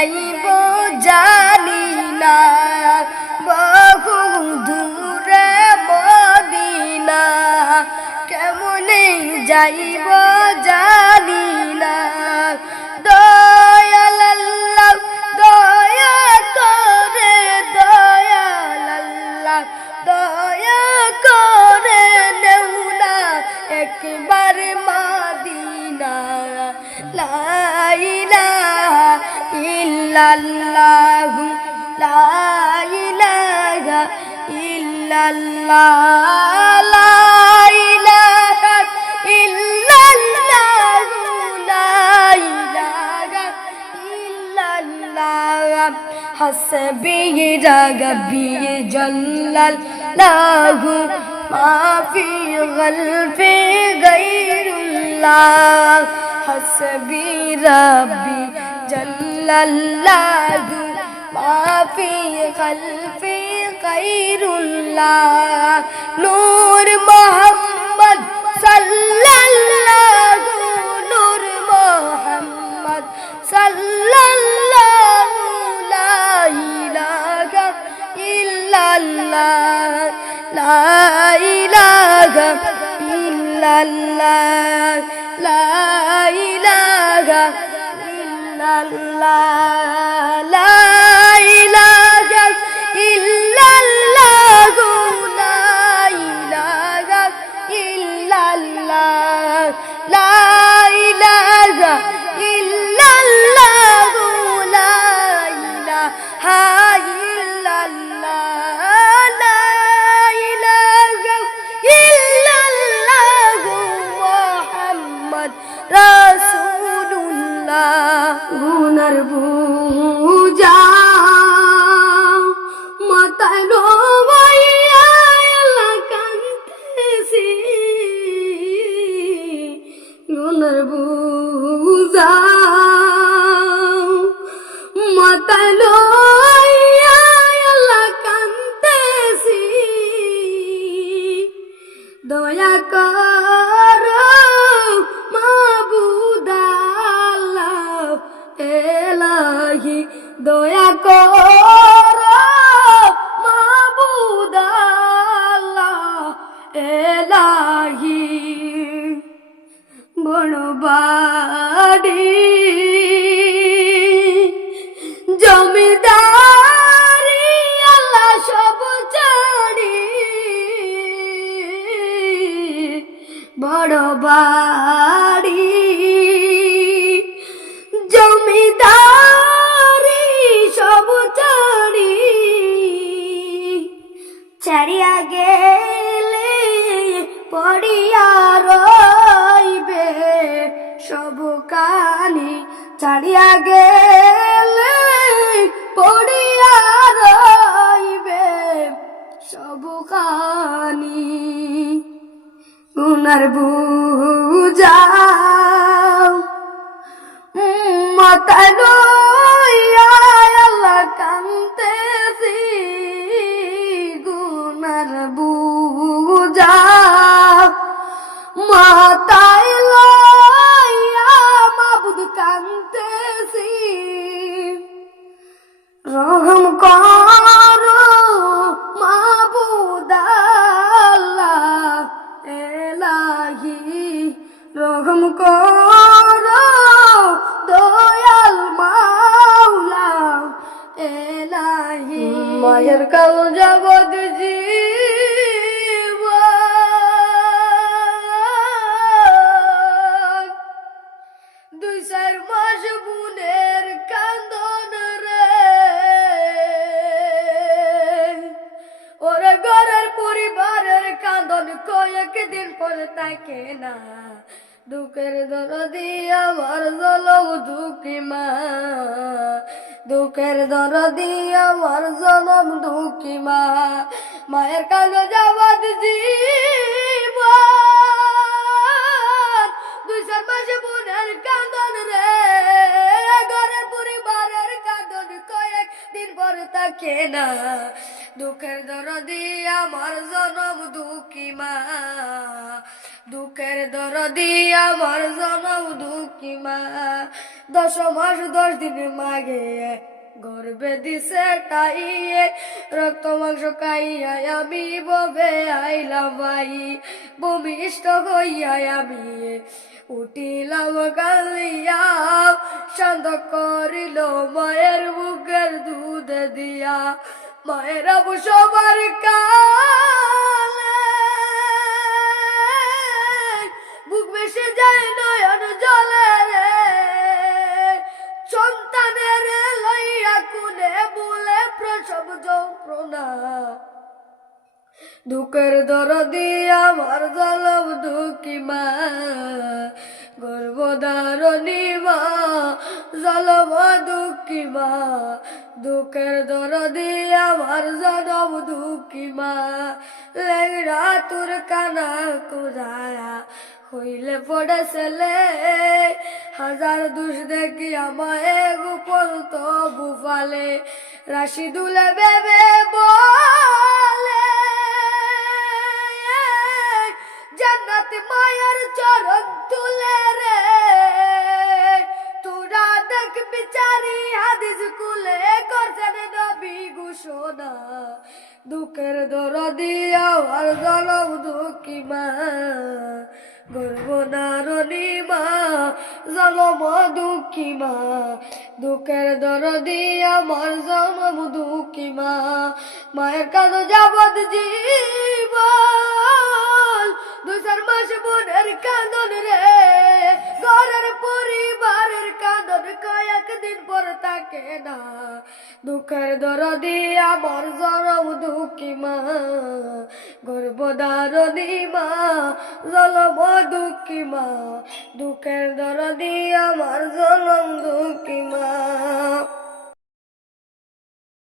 যাইব জানি না, বহু দূরে মদিনা, কেমনে যাইব জানি না। দয়াল আল্লাহ দয়া করে, দয়াল আল্লাহ দয়া করে নেও না একবার মদিনা। লা ইলাহা ইল্লাল্লাহ, লা ইলাহা ইল্লাল্লাহ, লা ইলাহা ইল্লাল্লাহ, লা ইলাহা ইল্লাল্লাহ। হাসবি রাগবি জাল্লাল্লাহু মা ফি কলবি গায়রুল্লাহ। হাসবি রাব্বি জাল্লাল্লাহু মা ফি কলবি গায়রুল্লাহ। নূর মুহাম্মদ সাল্লাল্লাহু, নূর মুহাম্মদ সাল্লাল্লাহু, লা ইলাহা ইল্লাল্লাহ, লা ইলাহা ইল্লাল্লাহ, লা ইলাহা ইল্লাল্লাহ, লা ইলাহা ইল্লাল্লাহ, লা ইলাহা ইল্লাল্লাহ, লা ইলাহা ইল্লাল্লাহ, লা ইলাহা ইল্লাল্লাহ, লা ইলাহা ইল্লাল্লাহ, মুহাম্মদ রাসূলুল্লাহ। গুনার বুঝা মাথায় নোয়াইয়া আল্লাহ কাঁদতেছি, গুনার বুঝা মাথায় লইয়া আল্লাহ কাঁদতেছি, দয়া কর মাবুদ আল্লাহ এলাহি, দয়া কর মাবুদ আল্লাহ এলাহি। বড়বাড়ি জমিদারি আল্লাহ সব ছাড়ি, বড় বাড়ি জমিদারি সব ছাড়ি, ছাড়িয়া গেলে পড়িয়া রইবে সব কানি, ছাড়িয়া গেলে পড়িয়া রইবে সব কানি। গুনার বুঝা মাথায় লইয়া আল্লাহ কাঁদতেছি, গুনার বুঝা মাথায় লইয়া মাবুদ কাঁদতেছি, রহম করো মাবুদ আল্লাহ এলাহি, রহম করো দয়াল মাওলা এলাহি। মায়ের কাল জগৎ জীব দুই চার মাস বুনের কান্দন রে, ওরে ঘরের পরিবারের কান্দন কয়েকদিন পরে থাকে না। দুঃখের দরদি আমার জনম দুঃখী মা, দুঃখের দরদি আমার জনম দুঃখী মা। মায়ের কান্দ যাবাদ জীবন দুই চার মাসে বোনের কান্দন রে, ঘরের পরিবারের কান্দন কয়েকদিন পরে থাকে না। দুঃখের দরদি আমার জনম দুঃখী মা, দুঃখের দরদি আমার জনম দুঃখী মা। 10 মাস 10 দিন মাগে গর্বে দিছে টাইয়ে রক্ত মাংস খাইয়া আমি ববে আইলাম ভাই ভূমিষ্ঠ হইয়া আমি উঠিলাম গালিয়া শান্ত করিল মায়ের বুকের দুধ দিয়া মায়ের আবু সবার কালে বুক বেশি যায় নয়ন জলে রে সন্তানের লইয়া কুলে বলে প্রসব যন্ত্রণা দুঃখের দরদি আমার জলম দুঃখী মা গর্ভধারণী মা জলম দুঃখী মা দুঃখের দরদি আমার জনম দুঃখী মা লেংরা তোর কানা কুদায়া হইলে পড়ে ছেলে হাজার দুষ দেখি আমায় গোপন তো বুফালে রাশি দুলে বেবে বলে জান্নাত মায়ের চরণ তুলে রে তোরা দেখ বিচারি হাদিস কুলে করছেন নবী ঘোষণা দুঃখের দরদি আমার জনম দুঃখী মা গর্ভধারণী মা জনম দুঃখী মা দুঃখের দরদি আমার জনম দুঃখী মা মায়ের কাজ যাবত জীবন 2-4 মাস বোনের কাঁদন রে ঘরের পরিবারের কাঁদন কয়েকদিন পর থাকে না দুঃখের দরদি আমার জনম দুঃখী মা গর্ভধারণী মা জনম দুঃখী মা দুঃখের দরদি আমার জনম দুঃখী মা।